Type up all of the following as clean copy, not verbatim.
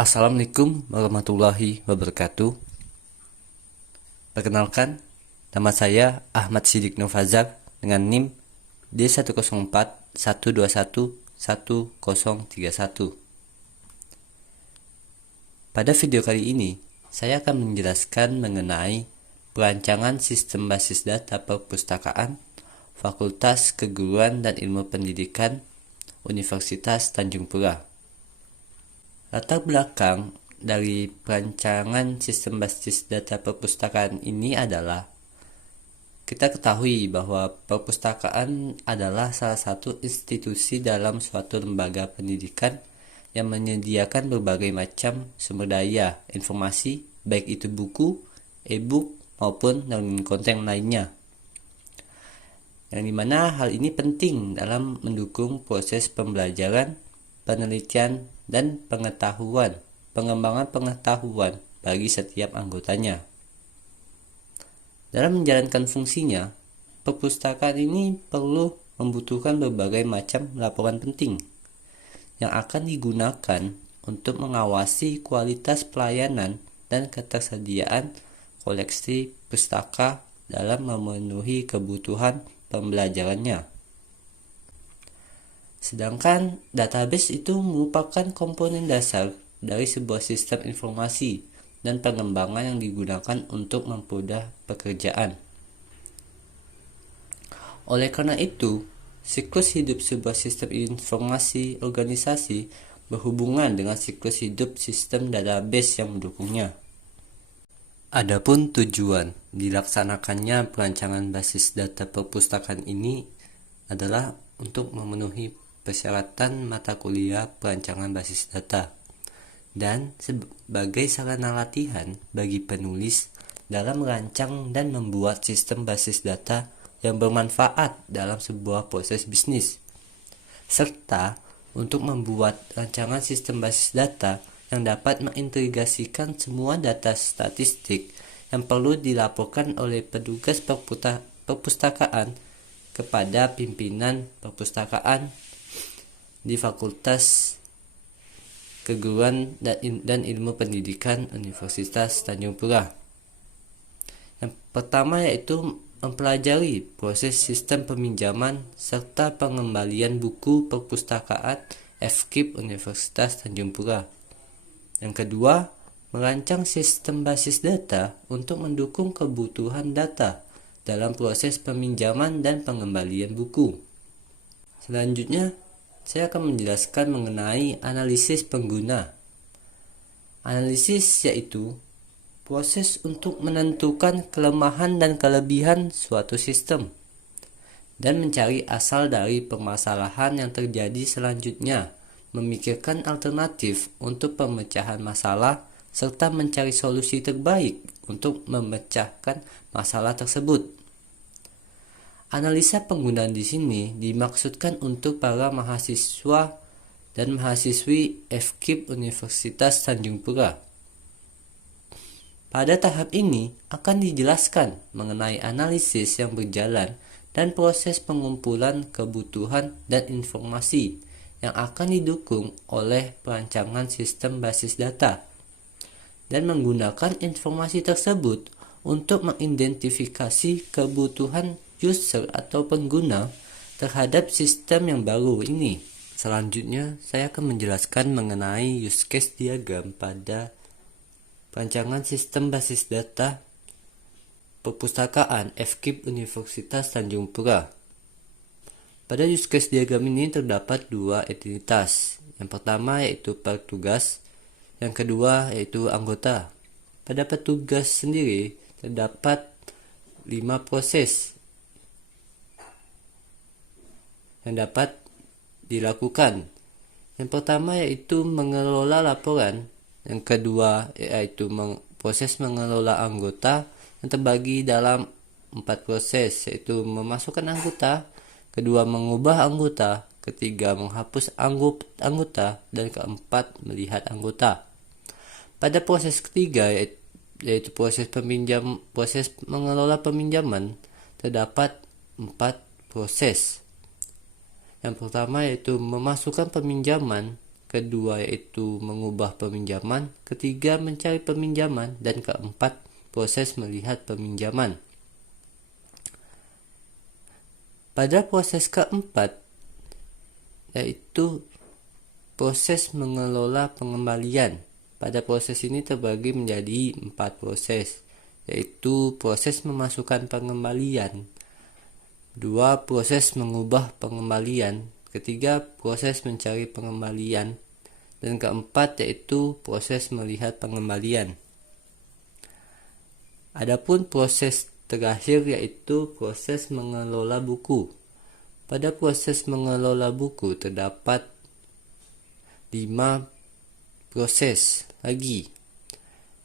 Assalamualaikum warahmatullahi wabarakatuh. Perkenalkan, nama saya Ahmad Sidik Novazar dengan NIM D10412111031. Pada video kali ini, saya akan menjelaskan mengenai perancangan sistem basis data perpustakaan Fakultas Keguruan dan Ilmu Pendidikan Universitas Tanjung Pura. Latar belakang dari perancangan sistem basis data perpustakaan ini adalah kita ketahui bahwa perpustakaan adalah salah satu institusi dalam suatu lembaga pendidikan yang menyediakan berbagai macam sumber daya informasi, baik itu buku, e-book, maupun dalam konten lainnya. Yang dimana hal ini penting dalam mendukung proses pembelajaran, penelitian, dan pengembangan pengetahuan bagi setiap anggotanya. Dalam menjalankan fungsinya, perpustakaan ini perlu membutuhkan berbagai macam laporan penting yang akan digunakan untuk mengawasi kualitas pelayanan dan ketersediaan koleksi pustaka dalam memenuhi kebutuhan pembelajarannya. Sedangkan database itu merupakan komponen dasar dari sebuah sistem informasi dan pengembangan yang digunakan untuk mempermudah pekerjaan. Oleh karena itu, siklus hidup sebuah sistem informasi organisasi berhubungan dengan siklus hidup sistem database yang mendukungnya. Adapun tujuan dilaksanakannya perancangan basis data perpustakaan ini adalah untuk memenuhi persyaratan mata kuliah perancangan basis data dan sebagai sarana latihan bagi penulis dalam merancang dan membuat sistem basis data yang bermanfaat dalam sebuah proses bisnis, serta untuk membuat rancangan sistem basis data yang dapat mengintegrasikan semua data statistik yang perlu dilaporkan oleh petugas perpustakaan kepada pimpinan perpustakaan di Fakultas Keguruan dan Ilmu Pendidikan Universitas Tanjung Pura. Yang pertama yaitu mempelajari proses sistem peminjaman serta pengembalian buku perpustakaan FKIP Universitas Tanjung Pura. Yang kedua, merancang sistem basis data untuk mendukung kebutuhan data dalam proses peminjaman dan pengembalian buku. Selanjutnya, saya akan menjelaskan mengenai analisis pengguna. Analisis yaitu proses untuk menentukan kelemahan dan kelebihan suatu sistem dan mencari asal dari permasalahan yang terjadi selanjutnya, memikirkan alternatif untuk pemecahan masalah serta mencari solusi terbaik untuk memecahkan masalah tersebut. Analisa penggunaan di sini dimaksudkan untuk para mahasiswa dan mahasiswi FKIP Universitas Tanjung Pura. Pada tahap ini akan dijelaskan mengenai analisis yang berjalan dan proses pengumpulan kebutuhan dan informasi yang akan didukung oleh perancangan sistem basis data dan menggunakan informasi tersebut untuk mengidentifikasi kebutuhan user atau pengguna terhadap sistem yang baru ini. Selanjutnya, saya akan menjelaskan mengenai use case diagram pada perancangan sistem basis data perpustakaan FKIP Universitas Tanjung Pura. Pada use case diagram ini terdapat dua entitas. Yang pertama yaitu petugas, yang kedua yaitu anggota. Pada petugas sendiri terdapat 5 proses yang dapat dilakukan. Yang pertama yaitu mengelola laporan, yang kedua yaitu proses mengelola anggota yang terbagi dalam 4 proses, yaitu memasukkan anggota, kedua mengubah anggota, ketiga menghapus anggota, dan keempat melihat anggota. Pada proses ketiga yaitu proses mengelola peminjaman terdapat 4 proses. Yang pertama yaitu memasukkan peminjaman, kedua yaitu mengubah peminjaman, ketiga mencari peminjaman, dan keempat proses melihat peminjaman. Pada proses keempat yaitu proses mengelola pengembalian. Pada proses ini terbagi menjadi 4 proses, yaitu proses memasukkan pengembalian, 2 proses mengubah pengembalian, ketiga proses mencari pengembalian, dan keempat yaitu proses melihat pengembalian. Adapun proses terakhir yaitu proses mengelola buku. Pada proses mengelola buku terdapat 5 proses lagi.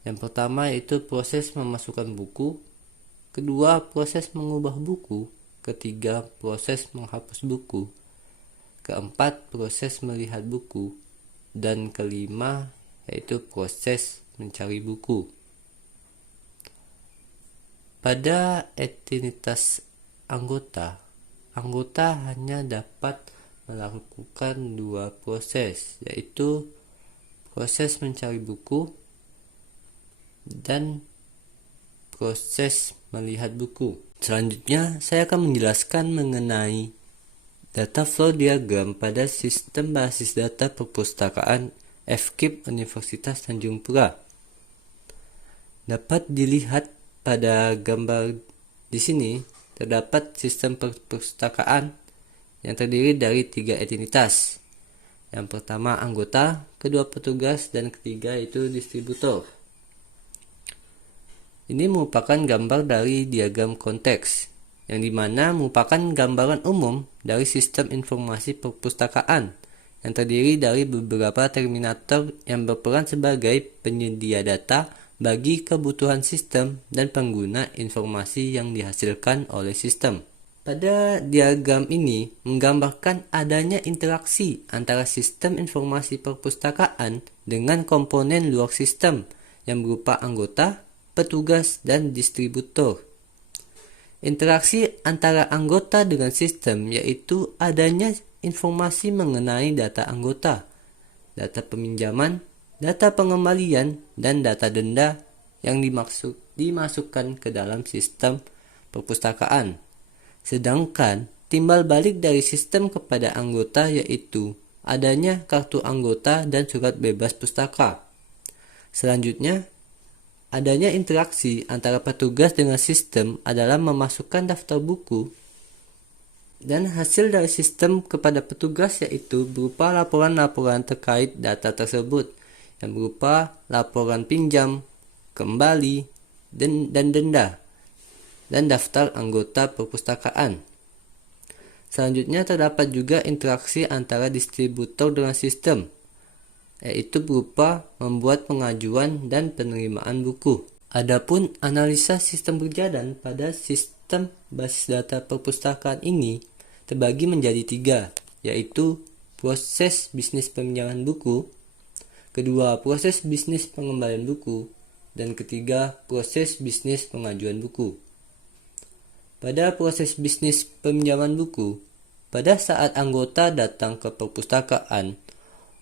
Yang pertama yaitu proses memasukkan buku, kedua proses mengubah buku, ketiga proses menghapus buku, keempat proses melihat buku, dan kelima yaitu proses mencari buku. Pada entitas anggota hanya dapat melakukan 2 proses, yaitu proses mencari buku dan proses melihat buku. Selanjutnya, saya akan menjelaskan mengenai data flow diagram pada sistem basis data perpustakaan FKIP Universitas Tanjung Pura. Dapat dilihat pada gambar di sini, terdapat sistem perpustakaan yang terdiri dari 3 entitas. Yang pertama anggota, kedua petugas, dan ketiga itu distributor. Ini merupakan gambar dari diagram konteks, yang dimana merupakan gambaran umum dari sistem informasi perpustakaan yang terdiri dari beberapa terminator yang berperan sebagai penyedia data bagi kebutuhan sistem dan pengguna informasi yang dihasilkan oleh sistem. Pada diagram ini menggambarkan adanya interaksi antara sistem informasi perpustakaan dengan komponen luar sistem yang berupa anggota, petugas, dan distributor. Interaksi antara anggota dengan sistem yaitu adanya informasi mengenai data anggota, data peminjaman, data pengembalian, dan data denda yang dimasukkan ke dalam sistem perpustakaan. Sedangkan timbal balik dari sistem kepada anggota yaitu adanya kartu anggota dan surat bebas pustaka. Selanjutnya, adanya interaksi antara petugas dengan sistem adalah memasukkan daftar buku, dan hasil dari sistem kepada petugas yaitu berupa laporan-laporan terkait data tersebut yang berupa laporan pinjam, kembali, dan denda, dan daftar anggota perpustakaan. Selanjutnya terdapat juga interaksi antara distributor dengan sistem, yaitu berupa membuat pengajuan dan penerimaan buku. Adapun analisa sistem berjalan pada sistem basis data perpustakaan ini terbagi menjadi 3, yaitu proses bisnis peminjaman buku, kedua proses bisnis pengembalian buku, dan ketiga proses bisnis pengajuan buku. Pada proses bisnis peminjaman buku, pada saat anggota datang ke perpustakaan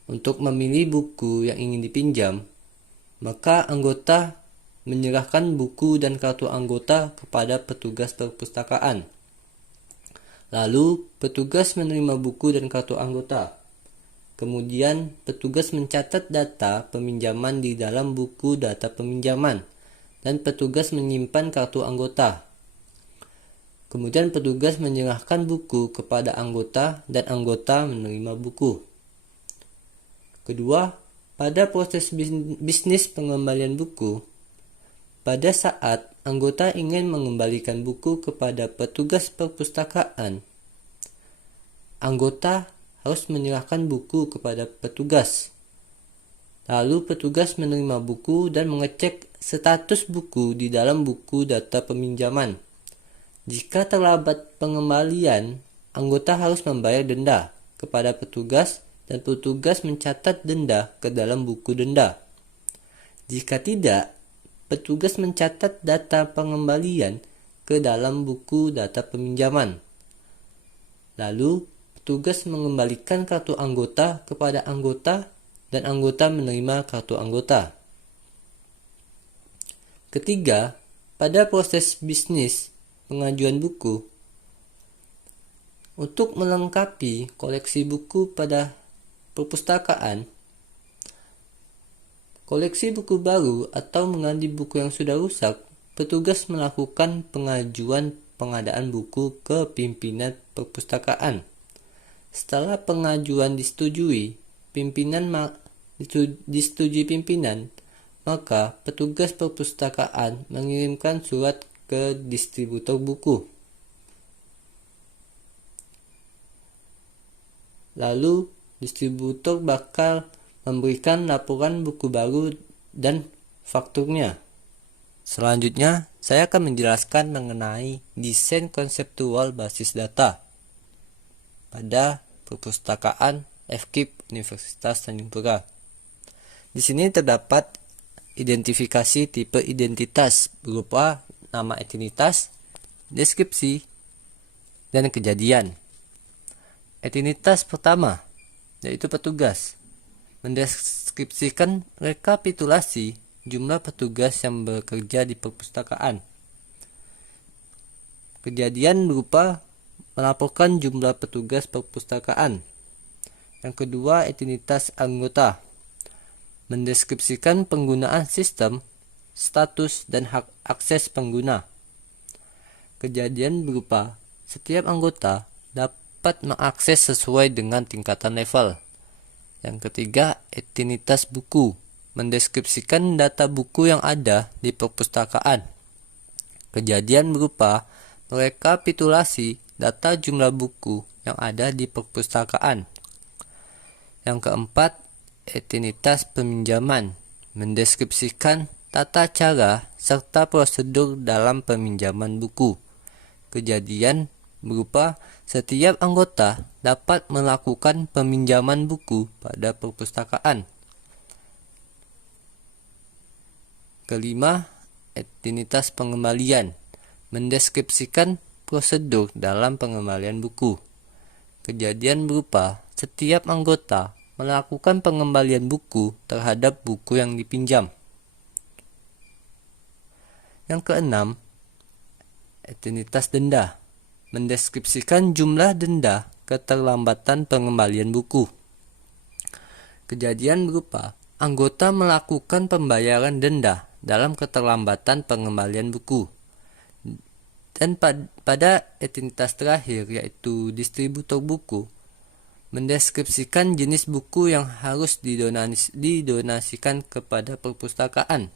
untuk memilih buku yang ingin dipinjam, maka anggota menyerahkan buku dan kartu anggota kepada petugas perpustakaan. Lalu, petugas menerima buku dan kartu anggota. Kemudian, petugas mencatat data peminjaman di dalam buku data peminjaman, dan petugas menyimpan kartu anggota. Kemudian, petugas menyerahkan buku kepada anggota, dan anggota menerima buku. Kedua, pada proses bisnis pengembalian buku, pada saat anggota ingin mengembalikan buku kepada petugas perpustakaan, anggota harus menyerahkan buku kepada petugas. Lalu petugas menerima buku dan mengecek status buku di dalam buku data peminjaman. Jika terlambat pengembalian, anggota harus membayar denda kepada petugas dan petugas mencatat denda ke dalam buku denda. Jika tidak, petugas mencatat data pengembalian ke dalam buku data peminjaman. Lalu, petugas mengembalikan kartu anggota kepada anggota dan anggota menerima kartu anggota. Ketiga, pada proses bisnis pengajuan buku, untuk melengkapi koleksi buku pada perpustakaan, koleksi buku baru atau mengganti buku yang sudah rusak, petugas melakukan pengajuan pengadaan buku ke pimpinan perpustakaan. Setelah pengajuan disetujui pimpinan, maka petugas perpustakaan mengirimkan surat ke distributor buku. Lalu, distributor bakal memberikan laporan buku baru dan fakturnya. Selanjutnya, saya akan menjelaskan mengenai desain konseptual basis data pada perpustakaan FKIP Universitas Tanjung Pura. Di sini terdapat identifikasi tipe identitas berupa nama etinitas, deskripsi, dan kejadian. Etinitas pertama, yaitu petugas, mendeskripsikan rekapitulasi jumlah petugas yang bekerja di perpustakaan. Kejadian berupa melaporkan jumlah petugas perpustakaan. Yang kedua, etinitas anggota, mendeskripsikan penggunaan sistem, status, dan hak akses pengguna. Kejadian berupa setiap anggota dapat mengakses sesuai dengan tingkatan level. Yang ketiga, etinitas buku, mendeskripsikan data buku yang ada di perpustakaan. Kejadian berupa merekapitulasi data jumlah buku yang ada di perpustakaan. Yang keempat, etinitas peminjaman, mendeskripsikan tata cara serta prosedur dalam peminjaman buku. Kejadian berupa setiap anggota dapat melakukan peminjaman buku pada perpustakaan. Kelima, etinitas pengembalian, mendeskripsikan prosedur dalam pengembalian buku. Kejadian berupa setiap anggota melakukan pengembalian buku terhadap buku yang dipinjam. Yang keenam, etinitas denda, mendeskripsikan jumlah denda keterlambatan pengembalian buku. Kejadian berupa anggota melakukan pembayaran denda dalam keterlambatan pengembalian buku. Dan pada etinitas terakhir, yaitu distributor buku, mendeskripsikan jenis buku yang harus didonasikan kepada perpustakaan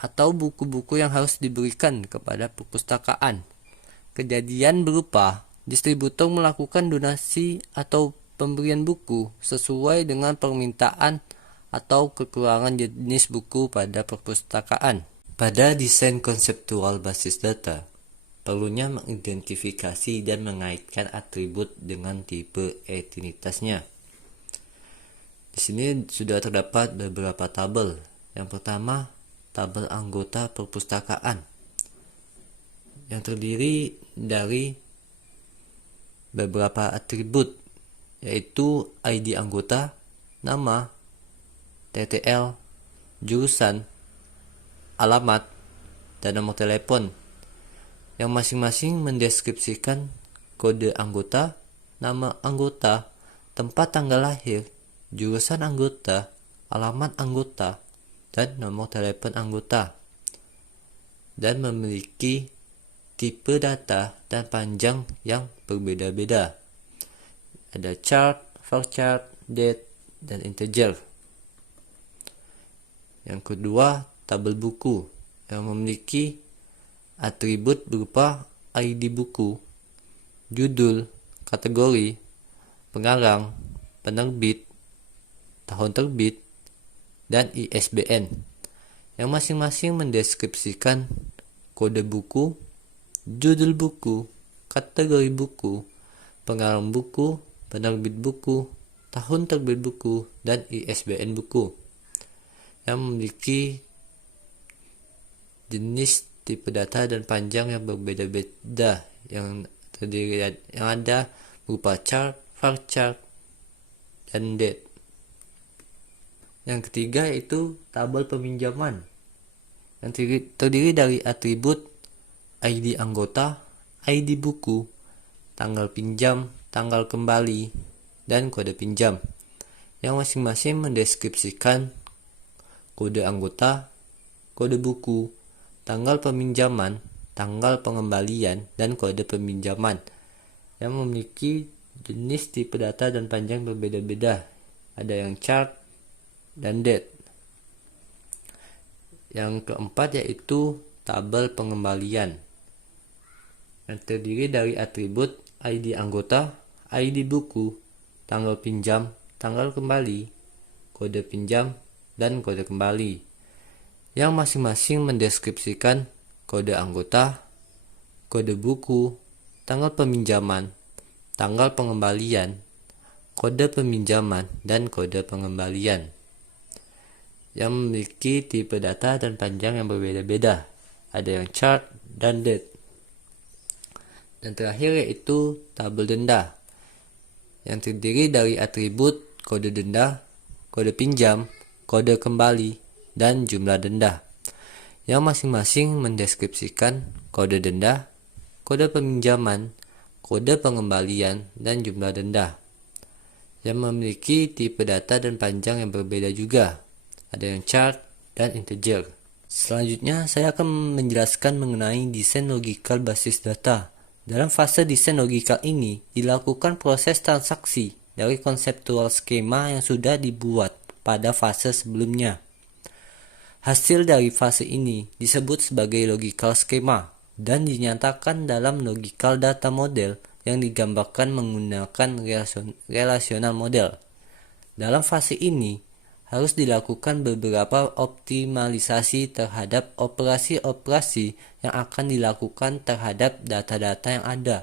atau buku-buku yang harus diberikan kepada perpustakaan. Kejadian berupa distributor melakukan donasi atau pemberian buku sesuai dengan permintaan atau kekurangan jenis buku pada perpustakaan. Pada desain konseptual basis data, perlunya mengidentifikasi dan mengaitkan atribut dengan tipe etinitasnya. Di sini sudah terdapat beberapa tabel. Yang pertama, tabel anggota perpustakaan, yang terdiri dari beberapa atribut, yaitu ID anggota, nama, TTL, jurusan, alamat, dan nomor telepon, yang masing-masing mendeskripsikan kode anggota, nama anggota, tempat tanggal lahir, jurusan anggota, alamat anggota, dan nomor telepon anggota, dan memiliki tipe data dan panjang yang berbeda-beda. Ada chart, varchar, date, dan integer. Yang kedua, tabel buku yang memiliki atribut berupa ID buku, judul, kategori, pengarang, penerbit, tahun terbit, dan ISBN, yang masing-masing mendeskripsikan kode buku, judul buku, kategori buku, pengarang buku, penerbit buku, tahun terbit buku, dan ISBN buku, yang memiliki jenis, tipe data, dan panjang yang berbeda-beda, yang ada berupa chart, varchar, dan date. Yang ketiga yaitu tabel peminjaman yang terdiri dari atribut ID anggota, ID buku, tanggal pinjam, tanggal kembali, dan kode pinjam, yang masing-masing mendeskripsikan kode anggota, kode buku, tanggal peminjaman, tanggal pengembalian, dan kode peminjaman, yang memiliki jenis tipe data dan panjang berbeda-beda. Ada yang chart dan date. Yang keempat yaitu tabel pengembalian yang terdiri dari atribut ID anggota, ID buku, tanggal pinjam, tanggal kembali, kode pinjam, dan kode kembali, yang masing-masing mendeskripsikan kode anggota, kode buku, tanggal peminjaman, tanggal pengembalian, kode peminjaman, dan kode pengembalian, yang memiliki tipe data dan panjang yang berbeda-beda. Ada yang chart dan date. Dan terakhir yaitu tabel denda yang terdiri dari atribut kode denda, kode pinjam, kode kembali, dan jumlah denda, yang masing-masing mendeskripsikan kode denda, kode peminjaman, kode pengembalian, dan jumlah denda, yang memiliki tipe data dan panjang yang berbeda juga. Ada yang chart dan integer. Selanjutnya saya akan menjelaskan mengenai desain logikal basis data. Dalam fase desain logikal ini dilakukan proses transaksi dari konseptual skema yang sudah dibuat pada fase sebelumnya. Hasil dari fase ini disebut sebagai logical schema dan dinyatakan dalam logical data model yang digambarkan menggunakan relational model. Dalam fase ini harus dilakukan beberapa optimalisasi terhadap operasi-operasi yang akan dilakukan terhadap data-data yang ada.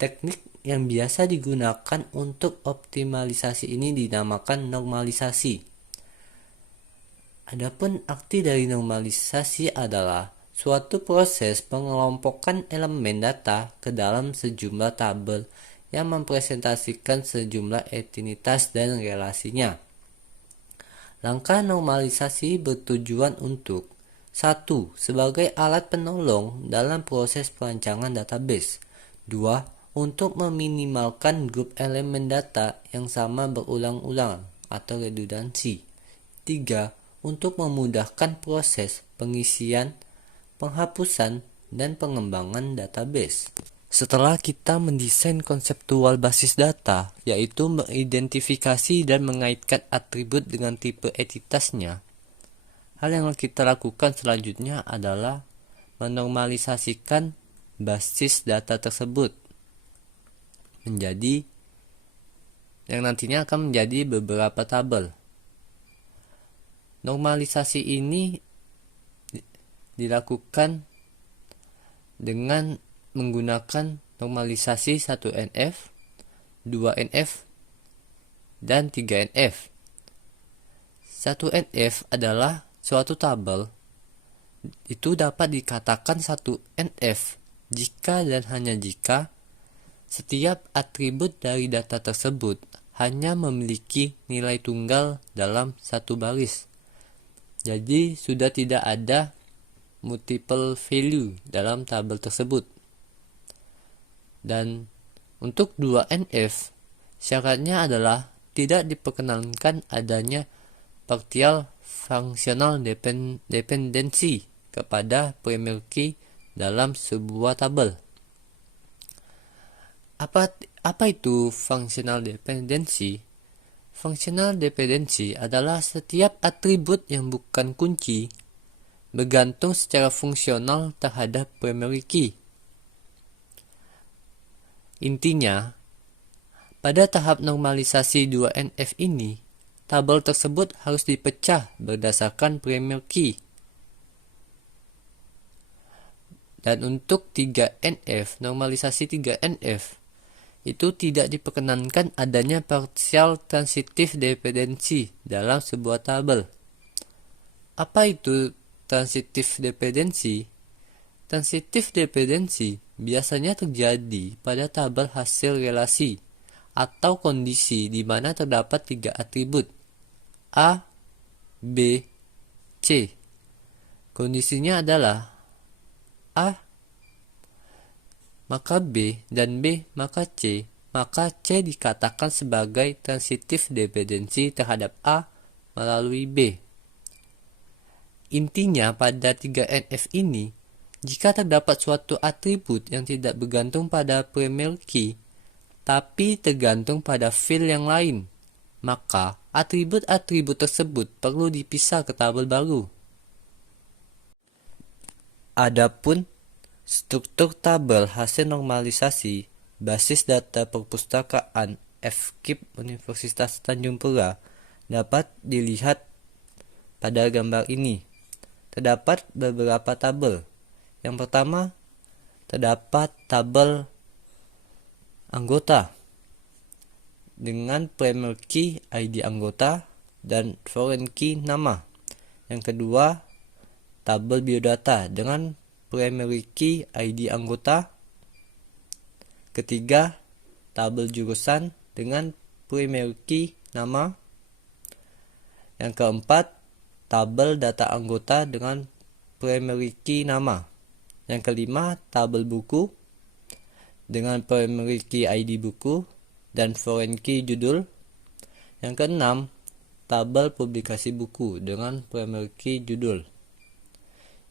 Teknik yang biasa digunakan untuk optimalisasi ini dinamakan normalisasi. Adapun arti dari normalisasi adalah suatu proses pengelompokan elemen data ke dalam sejumlah tabel yang mempresentasikan sejumlah entitas dan relasinya. Langkah normalisasi bertujuan untuk 1. Sebagai alat penolong dalam proses perancangan database. 2. Untuk meminimalkan grup elemen data yang sama berulang-ulang atau redundansi. 3. Untuk memudahkan proses pengisian, penghapusan, dan pengembangan database. Setelah kita mendesain konseptual basis data, yaitu mengidentifikasi dan mengaitkan atribut dengan tipe entitasnya, hal yang kita lakukan selanjutnya adalah menormalisasikan basis data tersebut menjadi yang nantinya akan menjadi beberapa tabel. Normalisasi ini dilakukan dengan menggunakan normalisasi 1NF, 2NF, dan 3NF. 1NF adalah suatu tabel. Itu dapat dikatakan 1NF jika dan hanya jika setiap atribut dari data tersebut hanya memiliki nilai tunggal dalam satu baris. Jadi sudah tidak ada multiple value dalam tabel tersebut. Dan untuk 2NF, syaratnya adalah tidak diperkenankan adanya partial functional dependency kepada primary key dalam sebuah tabel. Apa itu functional dependency? Functional dependency adalah setiap atribut yang bukan kunci bergantung secara fungsional terhadap primary key. Intinya, pada tahap normalisasi 2NF ini, tabel tersebut harus dipecah berdasarkan primary key. Dan untuk 3NF, normalisasi 3NF, itu tidak diperkenankan adanya partial transitive dependency dalam sebuah tabel. Apa itu transitive dependency? Transitive dependency biasanya terjadi pada tabel hasil relasi atau kondisi di mana terdapat 3 atribut A, B, C. Kondisinya adalah A, maka B, dan B, maka C. Maka C dikatakan sebagai transitif dependensi terhadap A melalui B. Intinya pada 3NF ini, jika terdapat suatu atribut yang tidak bergantung pada primary key, tapi tergantung pada field yang lain, maka atribut-atribut tersebut perlu dipisah ke tabel baru. Adapun struktur tabel hasil normalisasi basis data perpustakaan FKIP Universitas Tanjung Pura dapat dilihat pada gambar ini. Terdapat beberapa tabel. Yang pertama, terdapat tabel anggota dengan primary key ID anggota dan foreign key nama. Yang kedua, tabel biodata dengan primary key ID anggota. Ketiga, tabel jurusan dengan primary key nama. Yang keempat, tabel data anggota dengan primary key nama. Yang kelima, tabel buku dengan primary key ID buku dan foreign key judul. Yang keenam, tabel publikasi buku dengan primary key judul.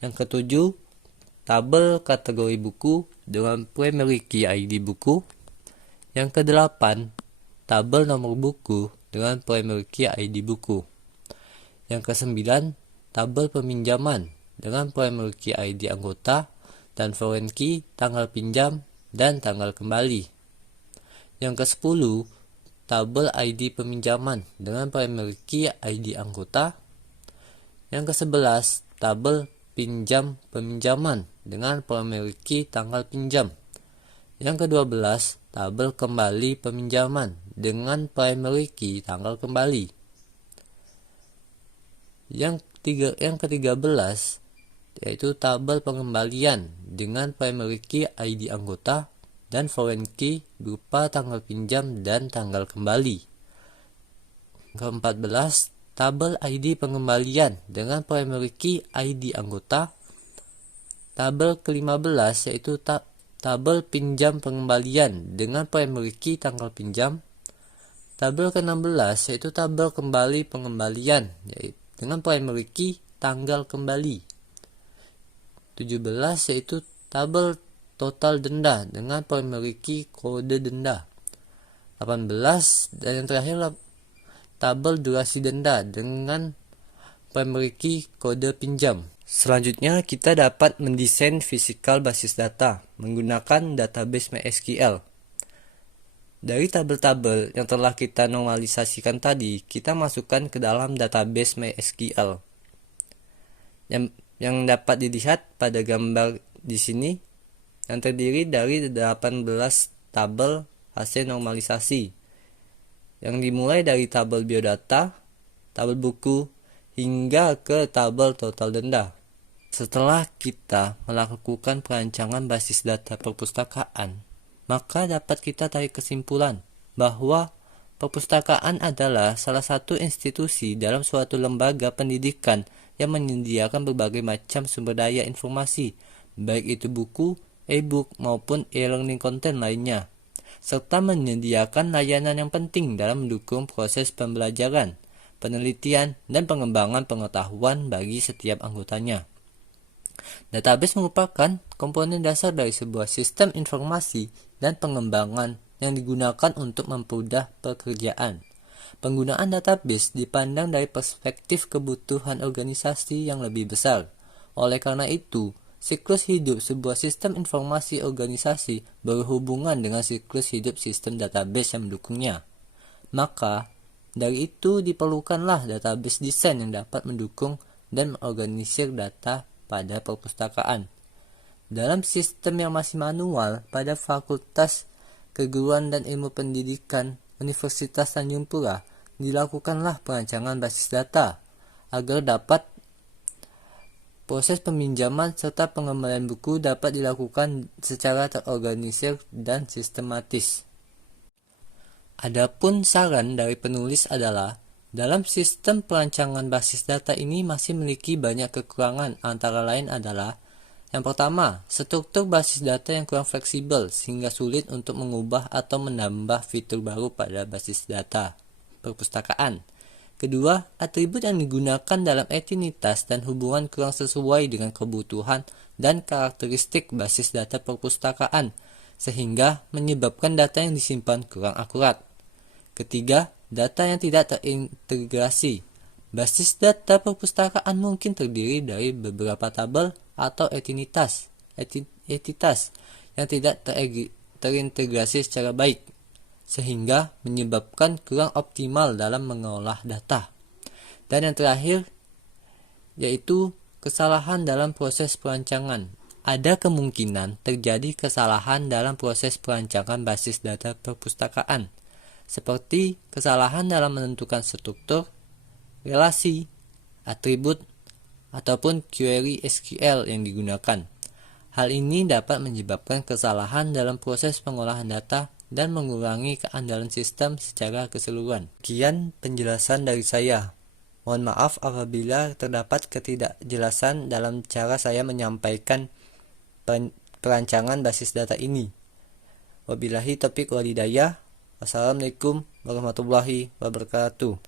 Yang ketujuh, tabel kategori buku dengan primary key ID buku. Yang kedelapan, tabel nomor buku dengan primary key ID buku. Yang kesembilan, tabel peminjaman dengan primary key ID anggota dan foreign key tanggal pinjam dan tanggal kembali. Yang ke-10, tabel ID peminjaman dengan primary key ID anggota. Yang ke-11, tabel pinjam peminjaman dengan primary key tanggal pinjam. Yang ke-12, tabel kembali peminjaman dengan primary key tanggal kembali. Yang ke-13, yaitu tabel pengembalian dengan primary key ID anggota dan foreign key berupa tanggal pinjam dan tanggal kembali. Ke-14, tabel ID pengembalian dengan primary key ID anggota. Tabel ke-15 yaitu tabel pinjam pengembalian dengan primary key tanggal pinjam. Tabel ke-16 yaitu tabel kembali pengembalian yaitu dengan primary key tanggal kembali. 17 yaitu tabel total denda dengan primary key kode denda. 18 dan yang terakhir tabel durasi denda dengan primary key kode pinjam. Selanjutnya kita dapat mendesain physical basis data menggunakan database MySQL. Dari tabel-tabel yang telah kita normalisasikan tadi, kita masukkan ke dalam database MySQL. Yang dapat dilihat pada gambar di sini yang terdiri dari 18 tabel hasil normalisasi yang dimulai dari tabel biodata, tabel buku, hingga ke tabel total denda. Setelah kita melakukan perancangan basis data perpustakaan, maka dapat kita tarik kesimpulan bahwa perpustakaan adalah salah satu institusi dalam suatu lembaga pendidikan yang menyediakan berbagai macam sumber daya informasi, baik itu buku, e-book, maupun e-learning content lainnya, serta menyediakan layanan yang penting dalam mendukung proses pembelajaran, penelitian, dan pengembangan pengetahuan bagi setiap anggotanya. Database merupakan komponen dasar dari sebuah sistem informasi dan pengembangan yang digunakan untuk mempermudah pekerjaan. Penggunaan database dipandang dari perspektif kebutuhan organisasi yang lebih besar. Oleh karena itu, siklus hidup sebuah sistem informasi organisasi berhubungan dengan siklus hidup sistem database yang mendukungnya. Maka, dari itu diperlukanlah database desain yang dapat mendukung dan mengorganisir data pada perpustakaan. Dalam sistem yang masih manual pada Fakultas Keguruan dan Ilmu Pendidikan Universitas Tanjung Pura, dilakukanlah perancangan basis data agar dapat proses peminjaman serta pengembalian buku dapat dilakukan secara terorganisir dan sistematis. Adapun saran dari penulis adalah, dalam sistem perancangan basis data ini masih memiliki banyak kekurangan, antara lain adalah yang pertama, struktur basis data yang kurang fleksibel sehingga sulit untuk mengubah atau menambah fitur baru pada basis data perpustakaan. Kedua, atribut yang digunakan dalam etinitas dan hubungan kurang sesuai dengan kebutuhan dan karakteristik basis data perpustakaan, sehingga menyebabkan data yang disimpan kurang akurat. Ketiga, data yang tidak terintegrasi. Basis data perpustakaan mungkin terdiri dari beberapa tabel atau entitas yang tidak terintegrasi secara baik, sehingga menyebabkan kurang optimal dalam mengolah data. Dan yang terakhir, yaitu kesalahan dalam proses perancangan. Ada kemungkinan terjadi kesalahan dalam proses perancangan basis data perpustakaan, seperti kesalahan dalam menentukan struktur, relasi, atribut, ataupun query SQL yang digunakan. Hal ini dapat menyebabkan kesalahan dalam proses pengolahan data dan mengurangi keandalan sistem secara keseluruhan. Sekian penjelasan dari saya. Mohon maaf apabila terdapat ketidakjelasan dalam cara saya menyampaikan perancangan basis data ini. Wabillahi taufiq walhidayah. Wassalamualaikum warahmatullahi wabarakatuh.